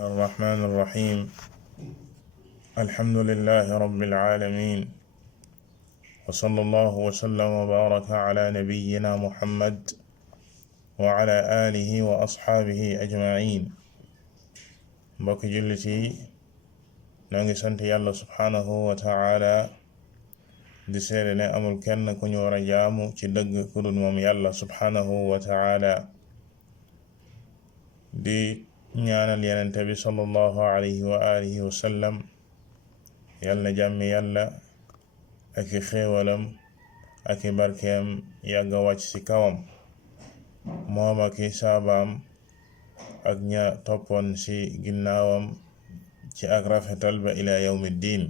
الرحمن الرحيم الحمد لله رب العالمين وصلى الله وسلم وبارك على نبينا محمد وعلى آله وأصحابه أجمعين mbokk jullit yi noo ngi sant yàlla subhaanahu wa taala di seede ne amul kenn ku ñu war a jaamu ci dëgg ku dul moom yàlla subhaanahu wa taala di ñaanal yenente bi sallallahu alayhi wa alihi wa sallam yal na jàmmi yàlla ak i xéewalam ak i barkeem yàgg a wàcc ci kawam moom ak i saabaam ak ña toppoon ci ginnaawam ci ak rafetal ba ila yawmi diin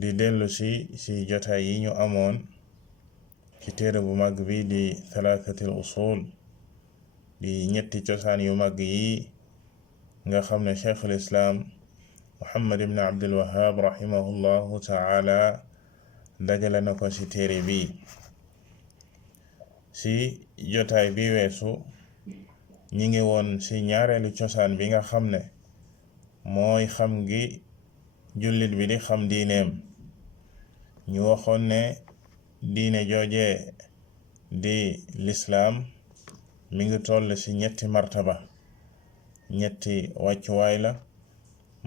di dellu ci jotaay yi ñu amoon ci téere bu mag bi di thalathatil usul di ñetti cosaan yu mag yi nga xam ne cheikhul islaam muhammad ibn abdul wahab rahimahullahu taala dajale na ko ci téere bi ci jotaay bi weesu ñi ngi woon ci ñaareelu cosaan bi nga xam ne mooy xam gi jullit bi di xam diineem ñu waxoon ne diine jooje di lislaam mi ngi toll ci ñetti martaba ñetti wàccuwaay la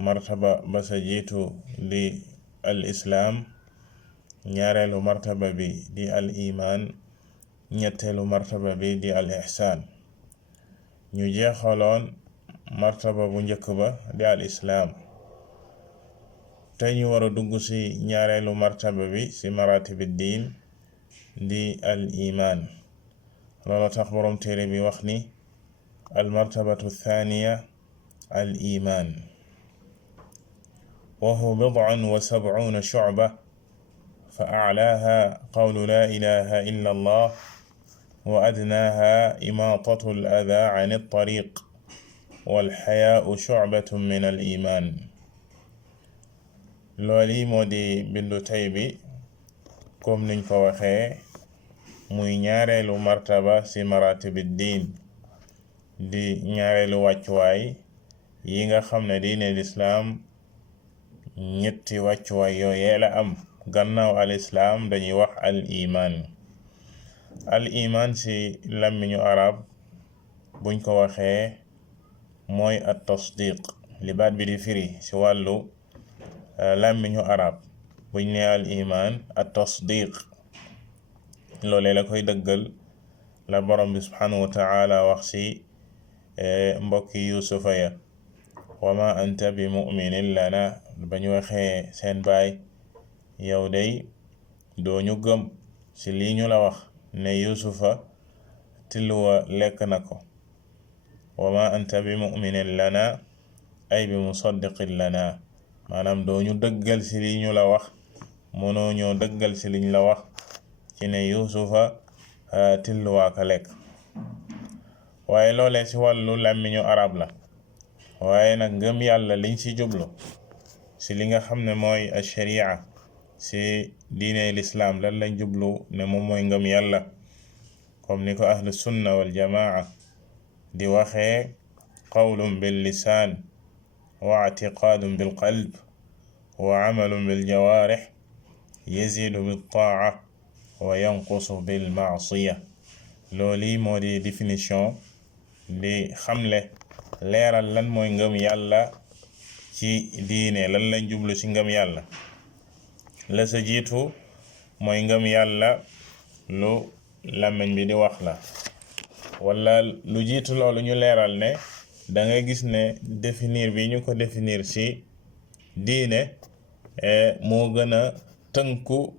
martaba ba sa jiitu di al islaam ñaareelu martaba bi di al imaan ñetteelu martaba bi di al ihsaan ñu jeexaloon martaba bu njëkk ba di al islaam tey ñu war a dugg ci ñaareelu martaba bi ci maratibi diin di al imaan loolu tax boroom téere bi wax ni al martabatu thaniya al imaan wa huwa bid'un wa sab'una shu'ba fa a'laaha qawlu laa ilaha illa allah wa adnaaha imaatatu al adaa an al tariq wal xayaa'u shu'batun min al imaan loolu moo di bindu tey bi comme niñ ko waxee muy ñaareelu martaba ci maratibi diin di ñaareelu wàccuwaay yi nga xam ne diine lislaam ñetti wàccuwaay yooyee la am gannaaw al islaam dañuy wax al imaan ci làmmiñu arab buñ ko waxee mooy at tasdiq li baat bi di firi ci wàllu làmmiñu arab buñ ne al imaan at tasdiq loolee la koy dëggal la borom bi subhanahu wa taala wax ci mbokki yusufa ya wa ma anta bi muminin lana ba ñu waxee seen baay yow day doo ñu gëm ci lii ñu la wax ne yusufa tilluwa lekk na ko wa ma anta bi muminin lana ay bi musaddiqin lana maanaam doo ñu dëggal ci lii ñu la wax mënoo ñoo dëggal ci liñ la wax ci ne yusufa tilluwaa ka lekk waaye loolee ci wàllu làmmiñu arab la waaye nag ngëm yàlla liñ ci jublu ci li nga xam ne mooy ash-sharia ci diine lislaam lan lañ jublu ne moom mooy ngëm yàlla comme ni ko ahlu sunna wal jamaa di waxee qawlun bil lisaan wa i'tiqaadun bil qalb wa amalun bil jawaarih yaziidu bit taa'a wa yanqusu bil maasiya loolu moo di définition di xamle leeral lan mooy ngëm yàlla ci diine lan lañ jublu ci ngëm yàlla la sa jiitu mooy ngëm yàlla lu làmmiñ bi di wax la wala lu jiitu loolu ñu leeral ne da nga gis ne définir bi ñu ko définir ci diine moo gën a tënku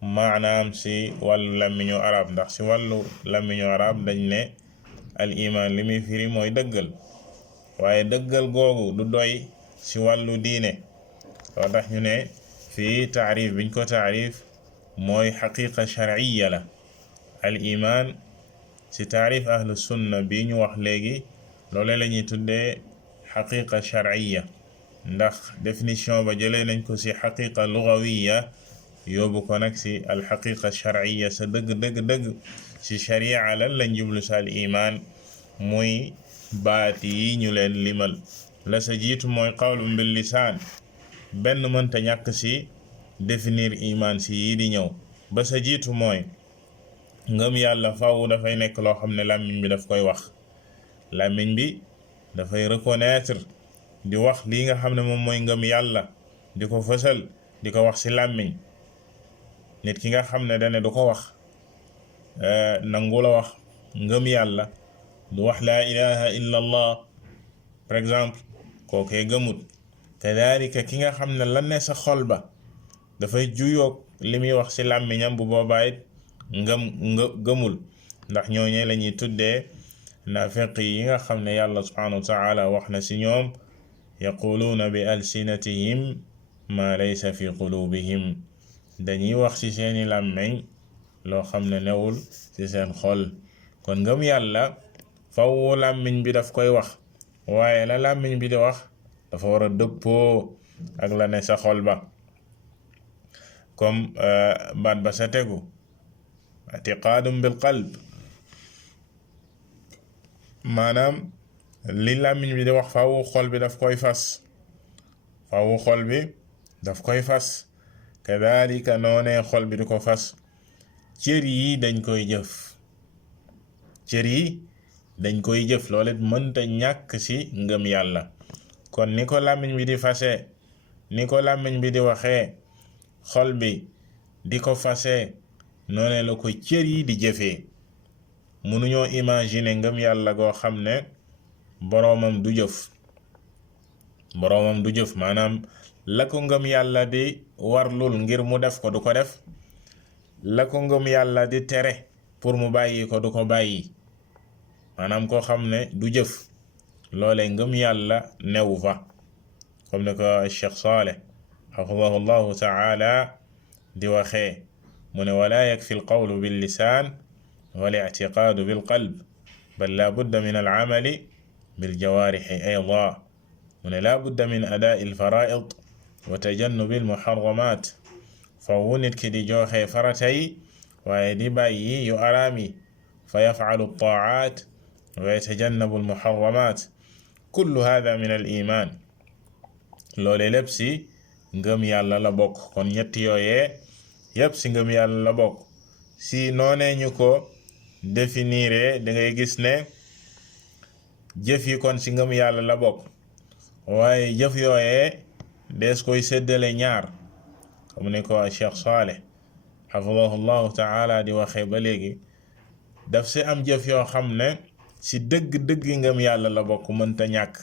maanaam ci wàllu làmmiñu arab ndax ci wàllu làmmiñu arab dañ ne al iman li muy firi mooy dëggal waaye dëggal googu du doy ci wàllu diine loo tax ñu ne fii taarif biñ ko taarif mooy xaqiqa sharciya la al iman ci taarif ahlu sunna bi ñu wax léegi loole la ñuy tuddee xaqiqa sharciya ndax définition ba jëlee nañ ko ci xaqiqa lugawiya yóbbu ko nag ci alxaqiqa sharciya sa dëgg ci sharia lan lañ jublu sa al iman muy baat yi ñu leen limal. la sa jiitu mooy qawlun bil lisaan, benn mënta ñàkk ci définir iman ci yi di ñëw. ba sa jiitu mooy ngëm yàlla faw dafay nekk loo xam ne làmmiñ bi daf koy wax, làmmiñ bi dafay reconnaître di wax lii nga xam ne moom mooy ngëm yàlla, di ko fësal, di ko wax ci làmmiñ. nit ki nga xam ne dane du ko wax, nangu la wax ngëm yàlla, du wax laa ilaha illa allah par exemple, kookee gëmut. kadalika ki nga xam ne la ne sa xol ba dafay juyoog li muy wax ci làmmiñam, bu boobaa it gëmul. ndax ñooñee la ñuy tuddee naafiq yi nga xam ne yàlla subhanahu wa taala wax na ci ñoom, yaquluuna bi alsinatihim ma laysa fi qulubihim, dañuy wax ci seeni làmmiñ loo xam ne newul ci seen xol. kon ngëm yàlla faw làmmiñ bi daf koy wax, waaye la làmmiñ bi di wax dafa war a dëppoo ak la ne sa xol ba. comme baat ba sa tegu atiqaadum bil qalb, maanaam li làmmiñ bi di wax faw xol bi daf koy fas, faw xol bi daf koy fas. kadalika noonee xol bi di ko fas. cër yi dañ koy jëf, cër yi dañ koy jëf. loolu it mënta ñàkk ci ngëm yàlla. kon ni ko làmmiñ bi di fasee, ni ko làmmiñ bi di waxee, xol bi di ko fasee, noonee la ko cër yi di jëfee. mënuñoo imaginer ngëm yàlla goo xam ne boroomam du jëf, boroomam du jëf, maanaam la ko ngëm yàlla di warlul ngir mu def ko du ko def, la ko ngëm yàlla di tere pour mu bàyyi ko du ko bàyyi. maanaam koo xam ne du jëf, loolee ngëm yàlla newu fa. comme ne ko Cheikh Saleh xafidahu llahu taala di waxee, mu ne wala yakfi alqawlu bil lisaan wal i'tiqaadu bil qalb, bal la budda min al amali bil jawaarixi ayda. mu ne la budda min adaa'i al faraa'id wa tajannubi al muharramaat. fawu nit ki di joxe farata yi waaye di bàyyi yu araam yi. fa yaf'alu at-taa'aat wa yatajannabu al muharramaat. kullu hada min al iman. loole lépp si ngëm yàlla la bokk. kon ñetti yooyee yépp si ngëm yàlla la bokk. si noonee ñu ko définiré da ngay gis ne jëf yi kon si ngëm yàlla la bokk, waaye jëf yooyee dees koy séddale ñaar, comme ni ko Cheikh Saleh xafidahu llahu taala di waxee ba léegi. daf si am jëf yoo xam ne si dëgg-dëgg ngëm yàlla la bokk, mënta ñàkk,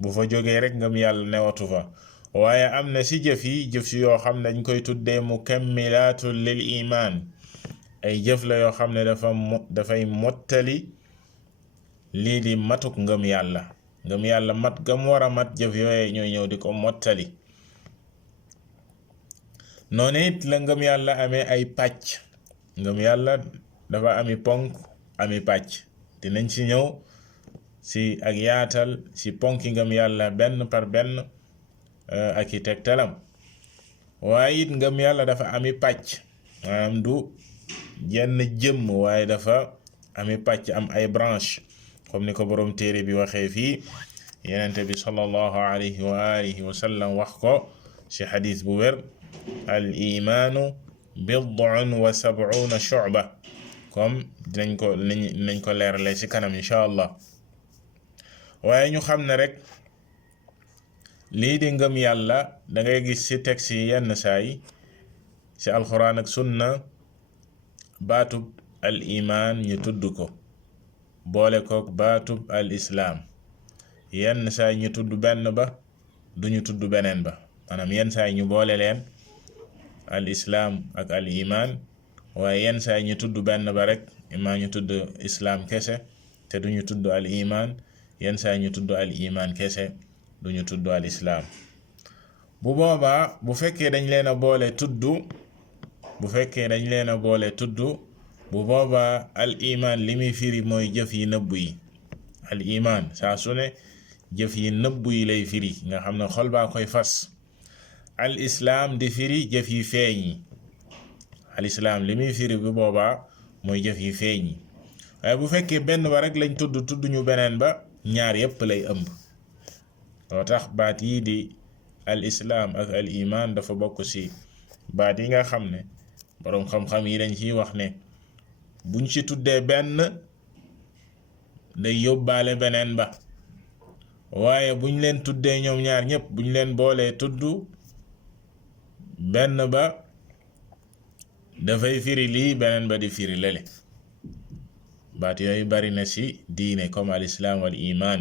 bu fa jógee rek ngëm yàlla newatu fa. waaye am na si jëf yi jëf si yoo xam ne dañ koy tuddee mukammilaatu lil iman, ay jëf la yoo xam ne dafay mottali lii di matuk ngëm yàlla. ngëm yàlla mat gam war a mat, jëf yooyee ñooy ñëw di ko mottali. noonu it la ngëm yàlla amee ay pàcc. ngëm yàlla dafa ami ponk, ami pàcc. dinañ ci ñëw si ak yaatal si ponki ngëm yàlla benn par benn ak i tegtalam. waaye it ngëm yàlla dafa ami pàcc, maanaam du jenn jëmm, waaye dafa ami pàcc, am ay branche, comme ni ko boroom téere bi waxee fii. yenente bi sallallahu alayhi wa alihi wa sallam wax ko ci xadis bu wér, al imaanu bid'un wa sab'una shu'ba, comme dinañ ko leerale ci kanam insha allah. waaye ñu xam ne rek lii di ngëm yàlla da ngay gis ci texte yi yenn saay ci alquran ak sunna baatub al iman ñu tudd ko boole kook baatub al islaam. yenn saay ñu tudd benn ba duñu tudd beneen ba, maanaam yenn saay ñu boole leen al islaam ak al iman, waaye yenn saay ñu tudd benn ba rek, imaa ñu tudd islaam kese te duñu tudd al iman. yenn saay ñu tudd al iman kese duñu tudd al islaam. bu boobaa bu fekkee dañ leen a boole tudd, bu boobaa al iman li muy firi mooy jëf yi nëbbu yi. al iman saa su ne jëf yi nëbbu yi lay firi, nga xam ne xol baa koy fas. al islaam di firi jëf yi feeñ yi. al islaam li muy firi bu boobaa mooy jëf yi feeñ yi. waaye bu fekkee benn ba rek lañ tudd ñu beneen ba, ñaar yépp lay ëmb. loo tax baat yii di al islaam ak al iman dafa bokk ci baat yi nga xam ne boroom xam-xam yi dañ ciy wax ne buñ ci tuddee benn day yóbbaale beneen ba, waaye buñ leen tuddee ñoom ñaar ñépp buñ leen boolee tudd benn ba dafay firi lii beneen ba di firi lele. baat yooyu bari na ci diine comme al islaam wal iman.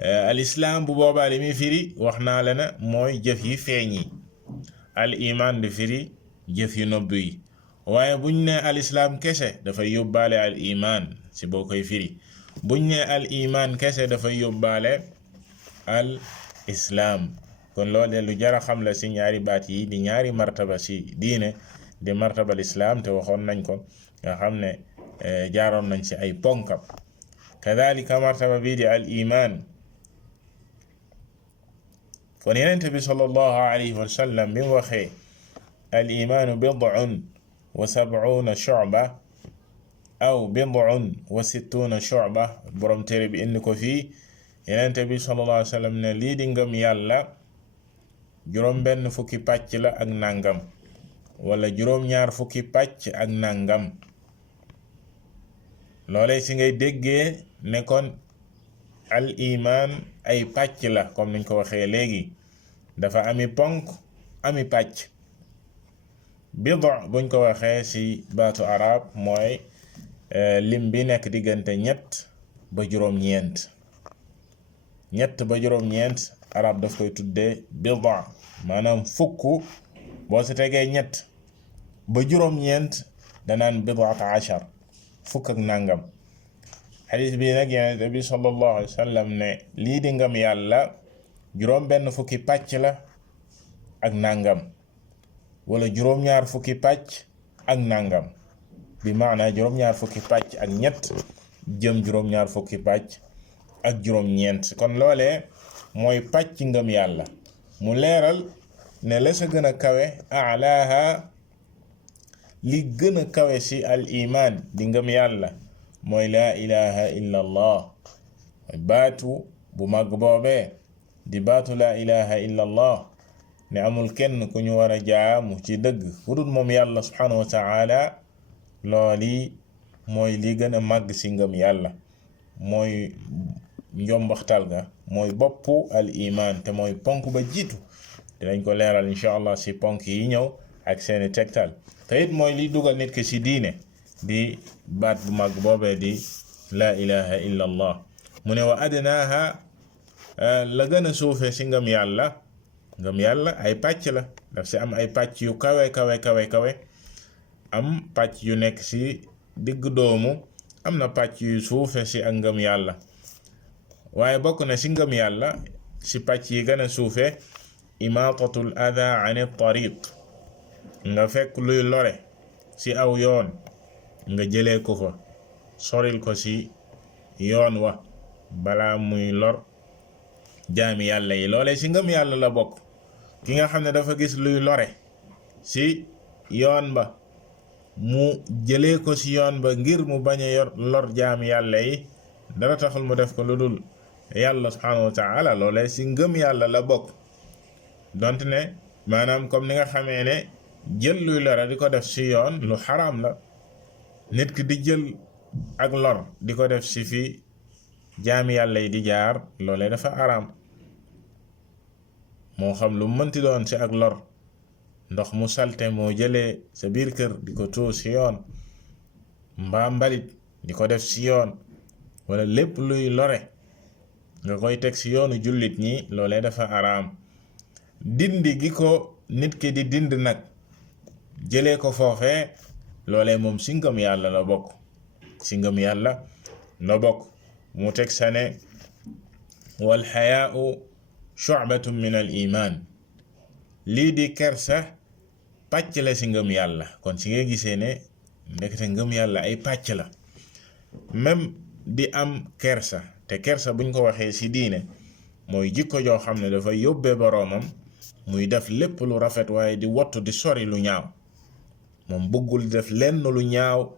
al islaam bu boobaa li muy firi wax naa la na mooy jëf yi feeñ yi, al iman di firi jëf yu nobb yi, waaye buñ ne al islaam kese dafay yóbbaale al iman ci boo koy firi, buñ ne al iman kese dafay yóbbaale al islaam. kon loolu lu jara xam la ci ñaari baat yi di ñaari martaba ci diine, di martaba al islaam te waxoon nañ ko nga xam ne jaaroon nañ ci ay ponkam. kadhalika martaba bii di al iman. kon Yonent bi sallallahu alayhi wa sallam bi mu waxee al imaanu bid'un wa sab'una shu'ba aw bid'un wa sittuna shu'ba, borom téere bi indi ko fii. Yonent bi sallallahu alayhi wa sallam ne lii di ngëm yàlla juróom benn fukki pàcc la ak nangam, wala juróom ñaar fukki pàcc ak nangam. loolee ci ngay déggee ne kon al iman ay pàcc la, comme niñ ko waxee léegi, dafa ami ponk ami pàcc. bid'a buñ ko waxee ci baatu arab mooy lim bi nekk diggante ñett ba juróom-ñeent. ñett ba juróom-ñeent arab daf koy tuddee bid'a, maanaam fukk boo ci tegee ñett ba juróom-ñeent danaan bid'ata ashar, fukk ak nangam. xadis bi nag Yonent bi sallallahu alayhi wa sallam ne lii di ngëm yàlla juróom benn fukki pàcc la ak nangam, wala juróom-ñaar fukki pàcc ak nangam, bi maana juróom-ñaar fukki pàcc ak ñett jëm juróom-ñaar fukki pàcc ak juróom-ñeent. kon loolee mooy pàcc ngëm yàlla. mu leeral ne la sa gën a kawe alaaha, li gën a kawe ci al iman di ngëm yàlla mooy laa ilaha illa allah, baatu bu mag boobee di baatu laa ilaha illa allah, ne amul kenn ku ñu war a jaamu ci dëgg ku dul moom yàlla subhanahu wa ta'ala. looli mooy li gën a màgg ci ngëm yàlla, mooy njombaxtal ga, mooy boppu al iman, te mooy ponk ba jiitu. dinañ ko leeral insha allah ci ponk yi ñëw ak seeni tegtal. te it mooy liy dugal nit ki ci diine di baat bu mag boobee di laa ilaha illa allah. mu ne wa adnaaha, la gën a suufe ci ngëm yàlla. ngëm yàlla ay pàcc la, daf ci am ay pàcc yu kawe kawe kawe kawe, am pàcc yu nekk ci digg doomu, am na pàcc yu suufe ci ak ngëm yàlla. waaye bokk na ci ngëm yàlla ci pàcc yi gën a suufe imaatatul ada ani tariq, nga fekk luy lore ci aw yoon nga jëlee ko fa, soril ko ci yoon wa balaa muy lor jaami yàlla yi. loolee ci ngëm yàlla la bokk. ki nga xam ne dafa gis luy lore ci yoon ba mu jëlee ko ci yoon ba ngir mu bañ a lor jaami yàlla yi, dara taxul mu def ko lu dul yàlla subhanahu wa ta'ala. loolee ci ngëm yàlla la bokk. donte ne maanaam comme ni nga xamee ne jël luy lore di ko def ci yoon lu xaraam la, nit ki di jël ak lor di ko def ci fi jaami yàlla yi di jaar, loolee dafa xaraam. moo xam lu mënti doon ci ak lor, ndox mu salte moo jëlee sa biir kër di ko tuur ci yoon, mbaa mbalit di ko def ci yoon, wala lépp luy lore nga koy teg ci yoonu jullit ñi, loolee dafa xaraam. dindi gi ko nit ki di dind nag jëlee ko foofee, loolee moom ci ngëm yàlla la bokk, ci ngëm yàlla la bokk. mu teg sa ne wal xayaau shu'batun min al iman, lii di kersa pàcc la ci ngëm yàlla. kon ci nga gisee ne ndekete ngëm yàlla ay pàcc la. même di am kersa, te kersa buñ ko waxee ci diine mooy jikko joo xam ne dafa yóbbee boroomam muy def lépp lu rafet waaye di wattu di sori lu ñaaw. moom bëggul def lenn lu ñaaw,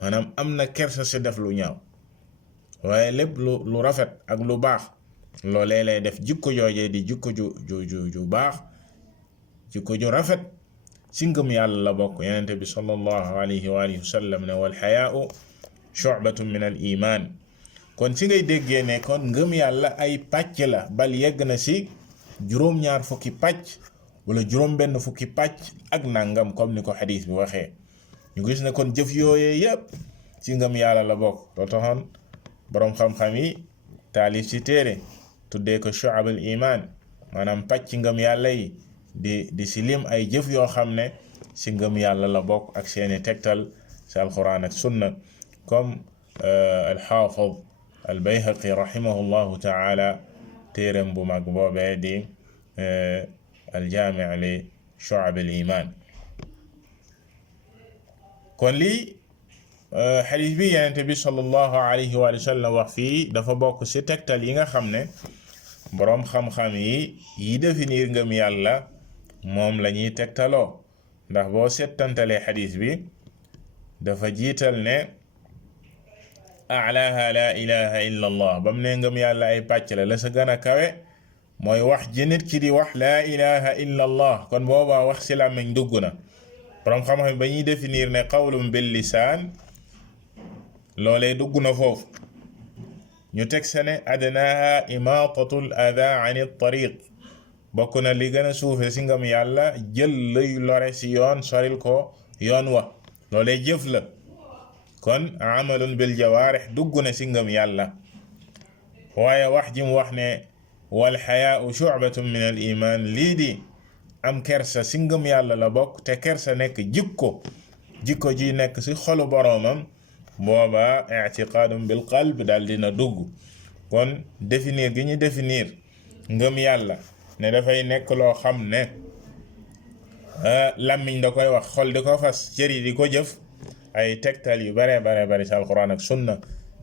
maanaam am na kersa ci def lu ñaaw. waaye lépp lu rafet ak lu baax loolee lay def jikko joojee di jikko ju baax jikko ju rafet ci ngëm yàlla la bokk. Yonent bi sallallahu alayhi wa alihi wa sallam ne wal xayaau shu'batun min al iman. kon ci ngay déggee ne kon ngëm yàlla ay pàcc la, bal yegg na ci juróom-ñaar fukki pàcc wala juróom-benn fukki pàcc ak nangam comme ni ko xadiis bi waxee. ñu gis ne kon jëf yooyee yépp ci ngëm yàlla la bokk. loo taxoon boroom xam-xam yi taalif ci téere tuddee ko shu'abul iman, maanaam pàcc ngëm yàlla yi di ci lim ay jëf yoo xam ne ci ngëm yàlla la bokk ak seeni tegtal ci alquran ak sunna, comme alxaafid albayhaqi rahimahullahu taala téeram bu mag boobee di aljaami' li shu'abil iman. kon lii xadiis bi Yonent bi sallallahu alayhi wa sallam wax fii dafa bokk ci tegtal yi nga xam ne boroom xam-xam yi définir ngëm yàlla moom la ñuy tegtaloo. ndax boo settantalee xadiis bi dafa jiital ne a'laaha laa ilaha illa allah, bam ne ngëm yàlla ay pàcc la sa gën a kawe mooy wax ji nit ki di wax laa ilaha illa allah. kon boobaa wax ci làmmiñ dugg na. boroom xam-xam ba ñuy définir ne qawlun bil lisaan loolee dugg na foofu. ñu teg sa ne adnaaha imaatatul adaa ani tariq, bokk na li gën a suufe ci ngëm yàlla jël luy lore ci yoon soril ko yoon wa, loolee jëf la. kon amalun bil jawaarix dugg na ci ngëm yàlla. waaye wax ji mu wax ne wal xayaau shu'batun min al iman, lii di am kersa ci ngëm yàlla la bokk, te kersa nekk jikko ji nekk ci xolu boroomam, booba i'tiqaadun bil qalb daal dina dugg. kon définir gi ñu définir ngëm yàlla ne dafay nekk loo xam ne làmmiñ da koy wax, xol di ko fas, cër yi di ko jëf, ay tegtal yu bare bare ci alquran ak sunna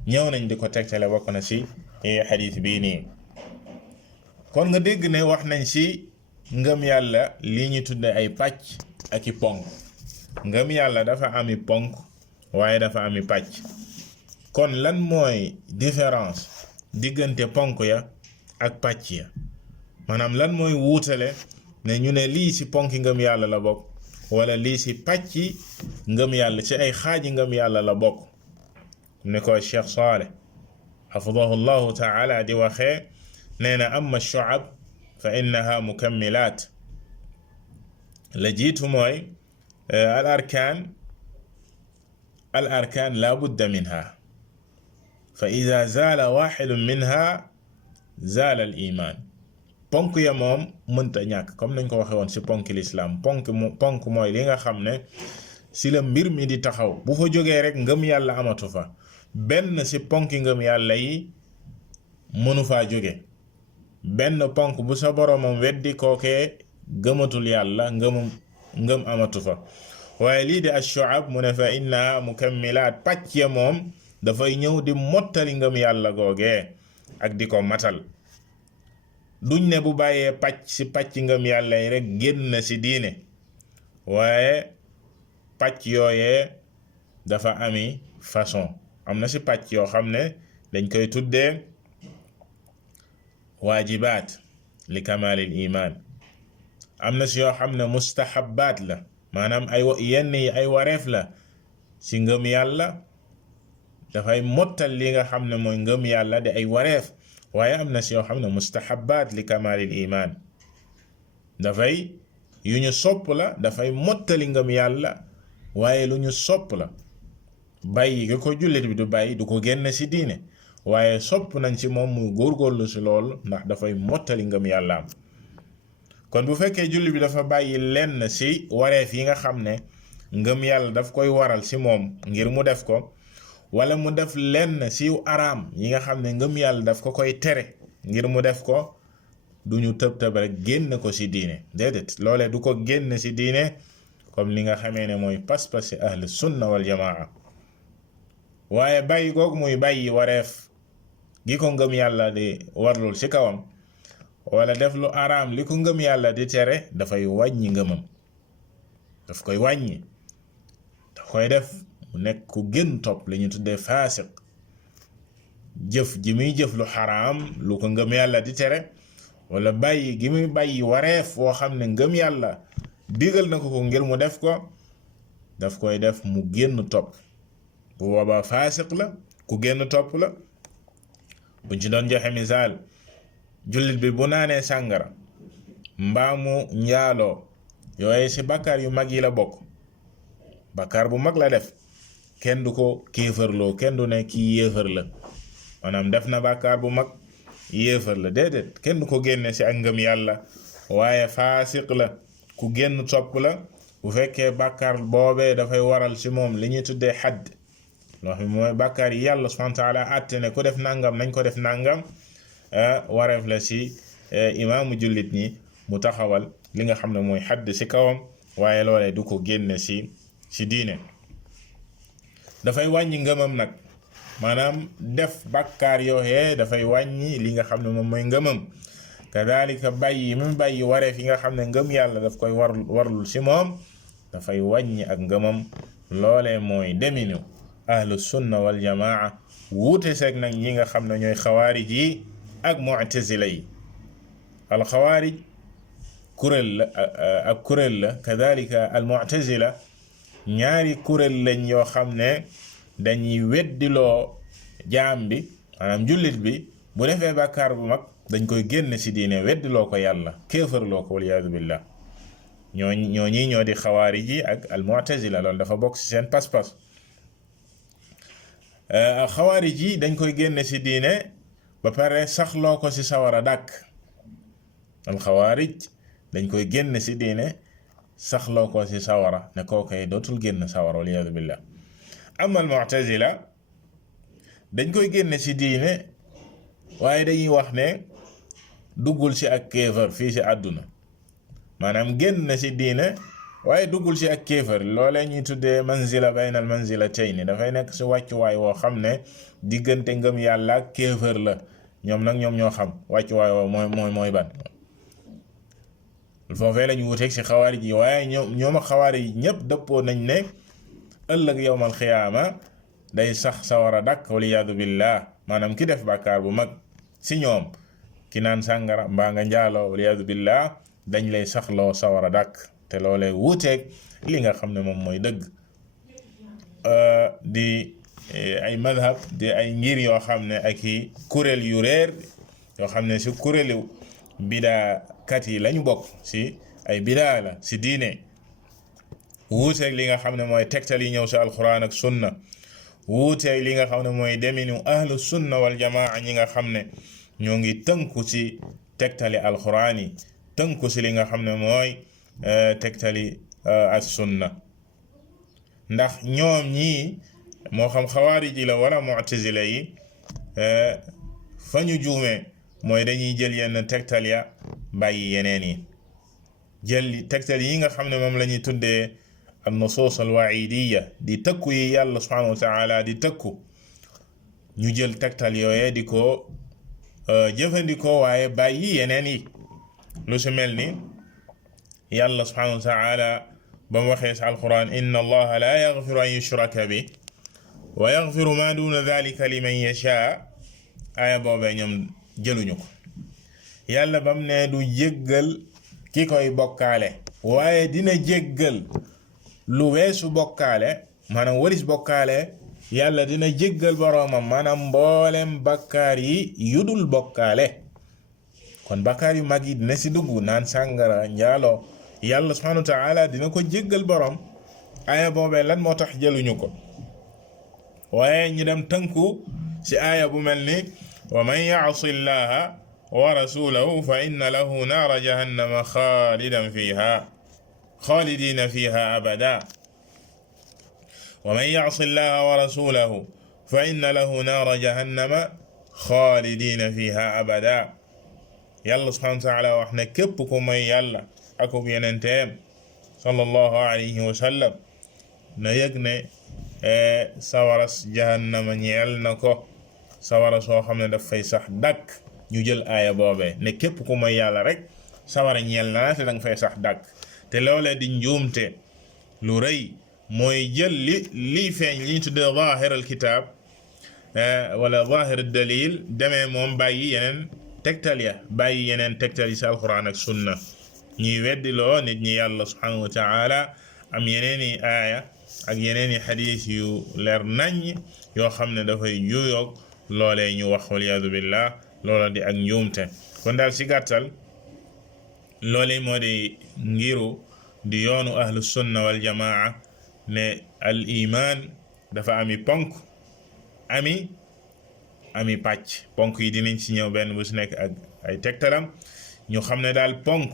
ñëw nañ di ko tegtale, bokk na ci xadiis bii nii. kon nga dégg ne wax nañ ci ngëm yàlla li ñu tudde ay pàcc ak i ponk. ngëm yàlla dafa ami ponk waaye dafa ami pàcc. kon lan mooy différence diggante ponk ya ak pàcc ya? maanaam lan mooy wuutale ne ñu ne lii ci ponki ngëm yàlla la bokk wala lii ci pàcci ngëm yàlla, ci ay xaaji ngëm yàlla la bokk. ni ko Cheikh Saleh xafidahu llahu taala di waxee, nee na amma shu'ab fa innaha mukammilaat. la jiitu mooy al arkaan la budda minha, fa ida zaala waxidun minha zaala al iman. ponk ya moom mënta ñàkk, comme nañ ko waxe woon ci ponk lislaam. ponk mooy li nga xam ne ci la mbir mi di taxaw, bu fa jógee rek ngëm yàlla amatu fa. benn ci ponki ngëm yàlla yi mënu faa jóge. benn ponk bu sa boroomam weddi kookee gëmatul yàlla, ngëm amatu fa. waaye lii di ash-shu'ab mu ne fa innaha mukammilaat, pàcc ya moom dafay ñëw di mottali ngëm yàlla googee ak di ko matal. duñ ne bu bàyyee pàcc ngëm yàlla yi rek génn ci diine, waaye pàcc yooyee dafa ami façon. am na ci pàcc yoo xam ne dañ koy tuddee waajibaat li kamaalil iman. am na ci yoo xam ne mustahabbaat la, maanaam yenn yi ay wareef la ci ngëm yàlla, dafay mottal li nga xam ne mooy ngëm yàlla di ay wareef. waaye am na ci yoo xam ne mustahabbaat li kamaalil iman, dafay yu ñu sopp la, dafay mottali ngëm yàlla, waaye lu ñu sopp la. bàyyi gi ko jullit bi du bàyyi du ko génn ci diine, waaye sopp nañ ci moom muy góorgóorlu ci loolu ndax dafay mottali ngëm yàlla am. kon bu fekkee jullit bi dafa bàyyi lenn ci wareef yi nga xam ne ngëm yàlla daf koy waral ci moom ngir mu def ko, wala mu def lenn ci araam yi nga xam ne ngëm yàlla daf ko koy tere ngir mu def ko, duñu tëb rek génn ko ci diine. déedéet, loolee du ko génn ci diine, comme li nga xamee ne mooy pas-pas ci ahlu sunna wal jamaa. waaye bàyyi googu muy bàyyi wareef gi ko ngëm yàlla di warlul ci kawam, wala def lu araam li ko ngëm yàlla di tere, dafay wàññi ngëmam, daf koy wàññi, daf koy def mu nekk ku gën topp, li ñu tuddee faasiq. jëf ji muy jëf lu xaraam lu ko ngëm yàlla di tere wala bàyyi gi muy bàyyi wareef woo xam ne ngëm yàlla digal na ko ngir mu def ko daf koy def mu génn topp bu boobaa faasiq la ku génn topp la. buñ ci doon joxe misaal jullit bi bu naanee sàngara mbaamu njaaloo yooye ci bakkaar yu mag yi la bokk bakkaar bu mag la def kenn du ko kéefarloo kenn du ne kii yéefar la maanaam def na bakkaar bu mag yéefar la déedéet kenn du ko génne ci ak ngëm yàlla waaye faasiq la ku génn topp la bu fekkee bakkaar boobee dafay waral ci moom li ñuy tuddee xadd loo xam mooy bakkaar yi yàlla subhanahu wa taala àtte ne ku def nangam nañ ko def nangam wareef la ci imaamu jullit ñi mu taxawal li nga xam ne mooy xadd ci kawam waaye loolee du ko génne ci diine. dafay wàññi ngëmam nag maanaam def bakkaar yooyee dafay wàññi li nga xam ne moom mooy ngëmam kadalika bàyyi mu bàyyi wareef yi nga xam ne ngëm yàlla daf koy warlul ci moom dafay wàññi ak ngëmam. loolee mooy deminu ahlu sunna wal jamaa wuute seeg nag ñi nga xam ne ñooy xawaarij yi ak mu'tazila yi. al xawaarij kuréel la ak kuréel la kadalika al mu'tazila ñaari kuréel lañ yoo xam ne dañuy weddiloo jaam bi maanaam jullit bi bu defee bàkkaar bu mag dañ koy génn ci diine weddiloo ko yàlla kéefarloo ko waliyaadu billah. ñoo di xawaarij yi ak al mu'tazila loolu dafa bokk ci seen pas-pas. xawaarij yi dañ koy génne ci diine ba pare saxloo ko ci sawara dàkk. al xawaarij dañ koy génne ci diine saxloo ko ci sawara ne kookay dootul génn sawara waliyaadu billah. ama al mu'tazila dañ koy génne ci diine waaye dañuy wax ne duggul ci ak kéefar fii ci àdduna maanaam génn na ci diine waaye duggul ci ak kéefar loolee ñuy tuddee manzila bayna al manzilatayni dafay nekk ci wàccuwaay woo xam ne diggante ngëm yàlla ak kéefar la ñoom nag ñoo xam wàccuwaay woo mooy ban foofee lañu wuteeg ci xawaarij yi waaye ñoom ak xawaarij yi ñëpp dëppoo nañ ne ëllëg yowmal xiyaama day sax sawara dakk waliyaadu billah maanaam ki def bàkkaar bu mag ci ñoom ki naan sàngara mbaa nga njaaloo waliyaadu billah dañ lay saxloo sawara dàkk te loolee wuuteeg li nga xam ne moom mooy dëgg. di ay madhab di ay ngir yoo xam ne ak i kuréel yu réer yoo xam ne ci kuréelu bidaakat yi lañu bokk ci ay bidaa la ci diine wuuteeg li nga xam ne mooy tegtal yi ñëw ci alquran ak sunna wuuteeg li nga xam ne mooy deminu ahlu sunna wal jamaa ñi nga xam ne ñoo ngi tënku ci tegtali alquran yi tënku ci li nga xam ne mooy tegtali as sunna ndax ñoom ñii moo xam xawaarij la wala mu'tazila yi fa ñu juumee mooy dañuy jël yenn tegtal ya bàyyi yeneen yi jël tegtal yi nga xam ne moom la ñuy tuddee an nusus al wa'idiya di tëkku yi yàlla subhanahu wa ta'ala di tëkku ñu jël tegtal yooye di ko jëfandikoo waaye bàyyi yeneen yi lu si mel ni yàlla subhanahu wa ta'ala ba mu waxee si alquran inna allaha la yaghfiru an yushraka bi wa yaghfiru ma duna dhalika liman yasha aaya boobee ñoom jëluñu ko yàlla bam ne du jéggal ki koy bokkaale waaye dina jéggal lu weesu bokkaale maanaam waris bokkaale yàlla dina jéggal boroomam maanaam mboolem bakkaar yi yudul bokkaale kon bakkaar yu mag yi dina si dugg naan sàngara njaaloo yàlla subhanahu wa ta'ala dina ko jéggal borom aaya boobee lan moo tax jëluñu ko waaye ñu dem tënku ci aaya bu mel ni wa man ya'si llaha wa rasulahu fa inna lahu naara jahannama xaalidina fiha abada wa man ya'si llaha wa rasulahu fa inna lahu naara jahannama xaalidina fiha abada yàlla subhanahu wa ta'ala wax ne képp ku mooy yàlla akub yenenteem sallallahu alayhi wa sallam na yëg ne sawaras jahannama ñeel na ko sawara soo xam ne daf fay sax dàkk ñu jël aaya boobee ne képp ku mooy yàlla rek sawara ñeel na te danga fay sax dàkk te loolee di njuumte lu rëy mooy jël li feeñ li ñu tuddee zaahiral kitaab wala zahir dalil demee moom bàyyi yeneen tegtal ya bàyyi yeneen tegtal yi si alquran ak sunna ñuy weddiloo nit ñi yàlla subhanahu wa taala am yeneeni aaya ak yeneeni xadis yu leer naññ yoo xam ne dafay juyoog loolee ñu wax waliyaadu billah loola di ak njuumte kon daal si gàttal loolee moo di ngiru di yoonu ahlu sunna wal jamaa ne al iman dafa ami ponk ami pàcc ponk yi dinañ ci ñëw benn bu si nekk ak ay tegtalam ñu xam ne daal ponk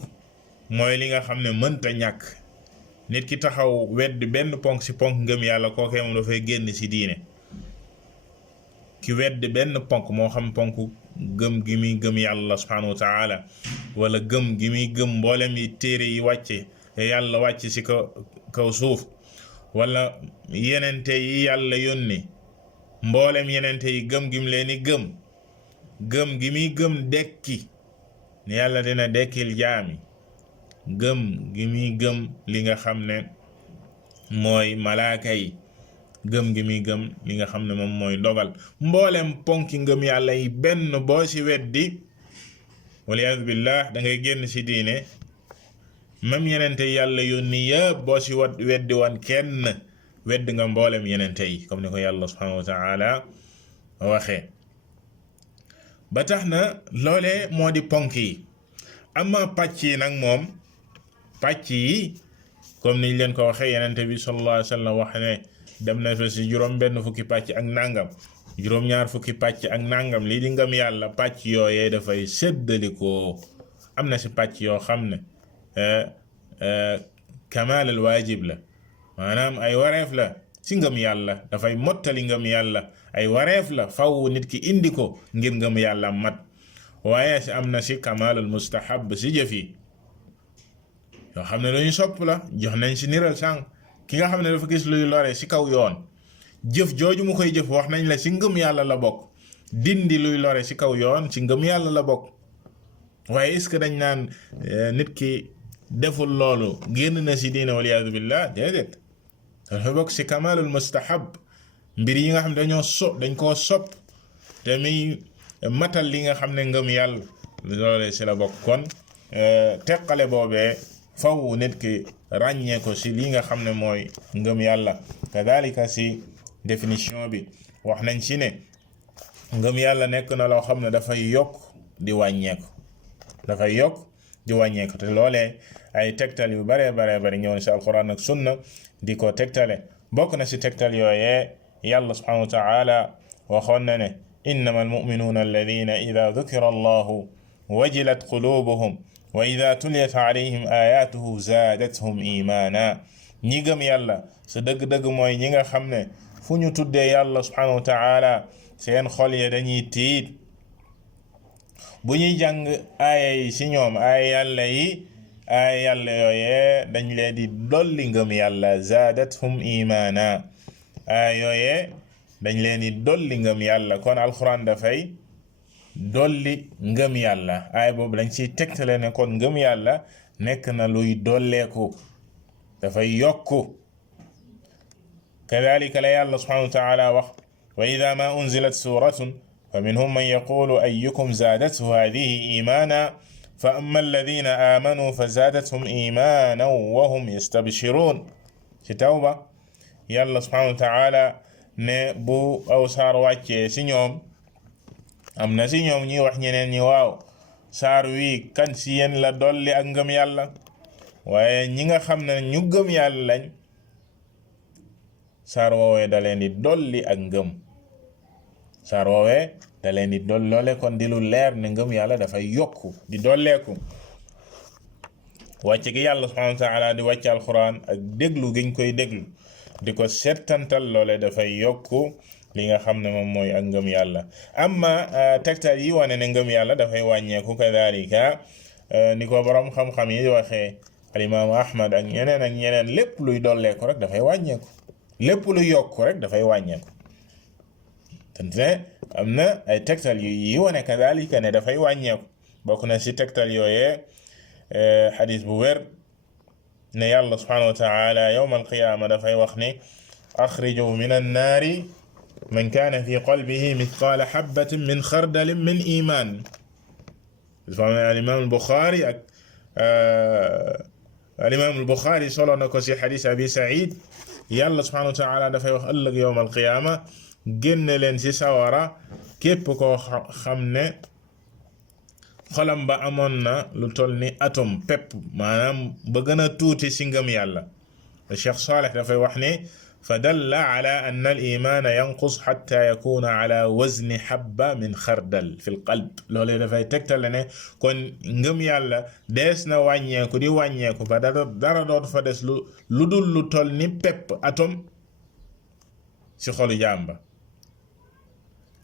mooy li nga xam ne mënta ñàkk nit ki taxaw wedd benn ponk si ponk ngëm yàlla kookee moom dafay génn si diine ki wedd benn ponk moo xam ponk gëm gi muy gëm yàlla subhanahu wa taala wala gëm gi muy gëm mboolem yi téere yi wàcce yàlla wàcce si kaw suuf wala yenente yi yàlla yónni mboolem yenente yi gëm gim leen i gëm gi muy gëm dekki ne yàlla dina dekkil jaami gëm gi muy gëm li nga xam ne mooy malaaka yi gëm gi muy gëm li nga xam ne moom mooy dogal mboolem ponki ngëm yàlla yi benn boo ci weddi waliyaadu billah da ngay génn ci diine même yenente yàlla yónni yëpp boo ci weddi woon kenn wedd nga mboolem yenente yi comme ni ko yàlla subhanahu wa taala waxee ba tax na loolee moo di ponk yi amma pàcc yi nag moom pàcc yi comme niñ leen ko waxee yenente bi sallallahu alayhi wa sallam wax ne dem na fa si juróom benn fukki pàcc ak nangam juróom ñaar fukki pàcc ak nangam lii di ngëm yàlla pàcc yooyee dafay séddalikoo am na si pàcc yoo xam ne kamal al waajib la maanaam ay wareef la si ngëm yàlla dafay mottali ngëm yàlla ay wareef la faw nit ki indi ko ngir ngëm yàlla mat waaye si am na si kamal al mustahab si jëf yi yoo xam ne lu ñu sopp la jox nañ si niral sànq ki nga xam ne dafa gis luy lore si kaw yoon jëf jooju mu koy jëf wax nañ la si ngëm yàlla la bokk dindi luy lore si kaw yoon si ngëm yàlla la bokk waaye est-ce que dañ naan nit ki deful loolu génn na si diine waliyaadu billah déedéet dafa bokk si kamalul mustahab mbir yi nga xam ne dañ koo sopp te muy matal li nga xam ne ngëm yàlla loolee si la bokk kon teqale boobee faw nit ki ràññee ko si li nga xam ne mooy ngëm yàlla kadalika si définition bi wax nañ ci ne ngëm yàlla nekk na loo xam ne dafay yokk di wàññeeku te loolee ay tegtal yu bare ñëw na si alquran ak sunna di ko tegtale bokk na si tegtal yooyee yàlla subhanahu wa taala waxoon na ne innama almuminuuna alladina ida dukira allahu wajilat qulubuhum wa ida tuliyat alayhim ayatuhu zaadathum imana ñi gëm yàlla sa dëgg-dëgg mooy ñi nga xam ne fu ñu tuddee yàlla subhanahu wa taala seen xol ya dañuy tiit bu ñuy jàng aaya yi si ñoom aaya yàlla yooyee dañ leen di dolli ngëm yàlla zaadathum imana aaya yooyee dañ leen di dolli ngëm yàlla kon alquran dafay dolli ngëm yàlla aaya boobu dañ ciy tegtale ne kon ngëm yàlla nekk na luy dolleeku dafay yokku kadalika la yàlla subhanahu wa taala wax wa ida ma unzilat suratun fa minhum man yaqulu ayyukum zaadathu hadihi imana fa amma alladina amanu fa zaadathum imanan wa hum yastabshirun ci tawba yàlla subhanahu wa taala ne bu aw saar wàccee si ñoom am na si ñoom ñuy wax ñeneen ñi waaw saar wi kan si yéen la dolli ak ngëm yàlla waaye ñi nga xam ne ñu gëm yàlla lañ saar woowee da leen di dolli ak ngëm saar woowee da leen di loole kon di lu leer ne ngëm yàlla dafay yokku di dolleeku wàcce gi yàlla subhanahu wa taala di wàcce alquran ak déglu giñ koy déglu di ko settantal loole dafay yokku li nga xam ne moom mooy ak ngëm yàlla amma tegtal yi wane ne ngëm yàlla dafay wàññeeku kadalika ni ko borom xam-xam yi waxee alimaamu ahmad ak ñeneen lépp luy dolleeku rek dafay wàññeeku lépp luy yokku rek dafay wàññeeku te am na ay tegtal yi wane kadalika ne dafay wàññeeku bokk na si tegtal yooyee xadis bu wér ne yàlla subhanahu wa taala yawma alqiyaama dafay wax ni axriju min annaari man kaana fi qalbihi mithqaala habbatin min xardalin min iman. al-imam al-Bukhari ak al-imam al-Bukhari solo na ko ci xadis Abi Saïd yàlla subhanahu wa taala dafay wax ëllëg yowm al-qiyaama génne leen ci sawara képp koo xam ne xolam ba amoon na lu toll ni atome pepp maanaam ba gën a tuuti ci ngëm yàlla. Cheikh Saleh dafay wax ne fa dalla ala anna al imaana yanqus xatta yakuna ala wazni habba min xardal fi l qalb. loolee dafay tegtale ne kon ngëm yàlla dees na wàññeeku di wàññeeku ba dara dootu fa des lu dul lu toll ni pepp atome ci xolu jàmba.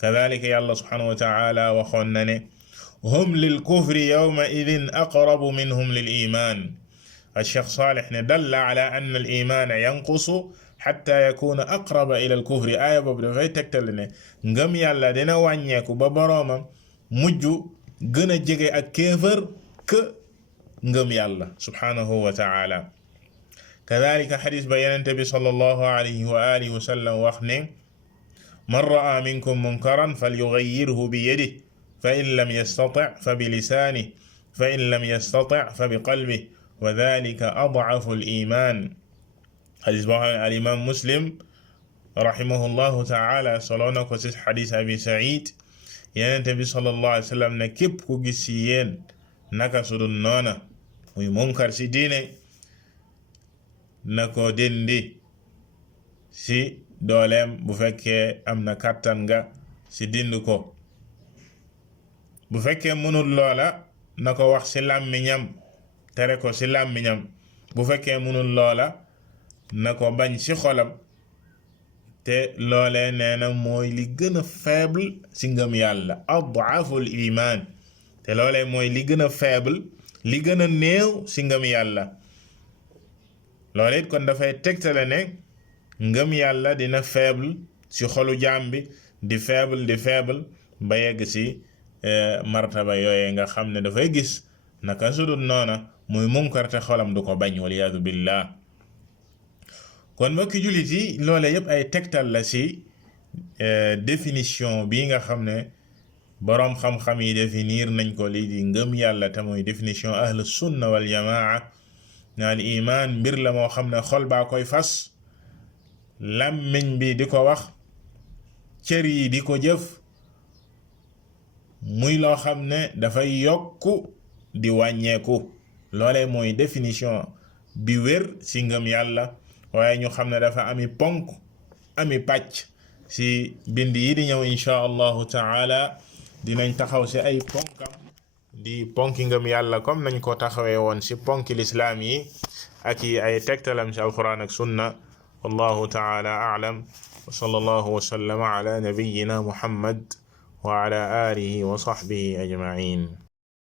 kadalika yàlla subhanahu wa taala waxoon na ne hum lil kufri yawma idin aqrabu minhum lil iman. Cheikh Saleh ne dalla ala anna al imaana yanqusu xatta yakuna aqraba ila al kufri. aaya boobu dafay tegtal ne ngëm yàlla dina wàññeeku ba boroomam mujj gën a jege ak kéefër que ngëm yàlla subhanahu wa taala. kadalika xadis ba Yonent bi sallallahu alayhi wa alihi wa sallam wax ne man raa minkum munkaran falyughayyirhu bi yadihi fa in lam yastati' fa bi lisaanihi fa in lam yastati' fa bi qalbihi wa dhalika ad'afu al-iman. xadis boo xam ne al-imam Muslim rahimahullahu taala solo na ko ci xadis Abi Saïd Yonent bi sallallahu alayhi wa sallam ne képp ku gis ci yéen naka su dul noona muy munkar ci diine na ko dindi ci dooleem bu fekkee am na kàttan nga ci dind ko. bu fekkee mënul loola na ko wax ci làmmiñam tere ko ci làmmiñam. bu fekkee mënul loola na ko bañ ci xolam te loolee nee na mooy li gën a faible ci ngëm yàlla ad'aful iman. te loolee mooy li gën a faible li gën a néew ci ngëm yàlla. loolee it kon dafay tegtale ne ngëm yàlla dina faible ci xolu jaam bi di faible ba yegg ci martaba yooye nga xam ne dafay gis naka sudul noona muy munkar te xolam du ko bañ waliyaadu billah. kon mbokki jullit yi loole yépp ay tegtal la ci définition bi nga xam ne boroom xam-xam yi définir nañ ko lii di ngëm yàlla te mooy définition ahlu sunna wal jamaa na al iman mbir la moo xam ne xol baa koy fas, làmmiñ bi di ko wax, cër yi di ko jëf, muy loo xam ne dafay yokku di wàññeeku. loolee mooy définition bi wér ci ngëm yàlla. waaye ñu xam ne dafa ami ponk ami pàcc. ci bind yi di ñëw insha allahu taala dinañ taxaw ci ay ponkam di ponki ngëm yàlla comme nañ ko taxawee woon ci ponki lislaam yi ak yi ay tegtalam ci alquran ak sunna. wallahu taala a'lam wa sallallahu wa sallama ala nabiyyina muhammad wa ala alihi wa sahbihi ajma'in.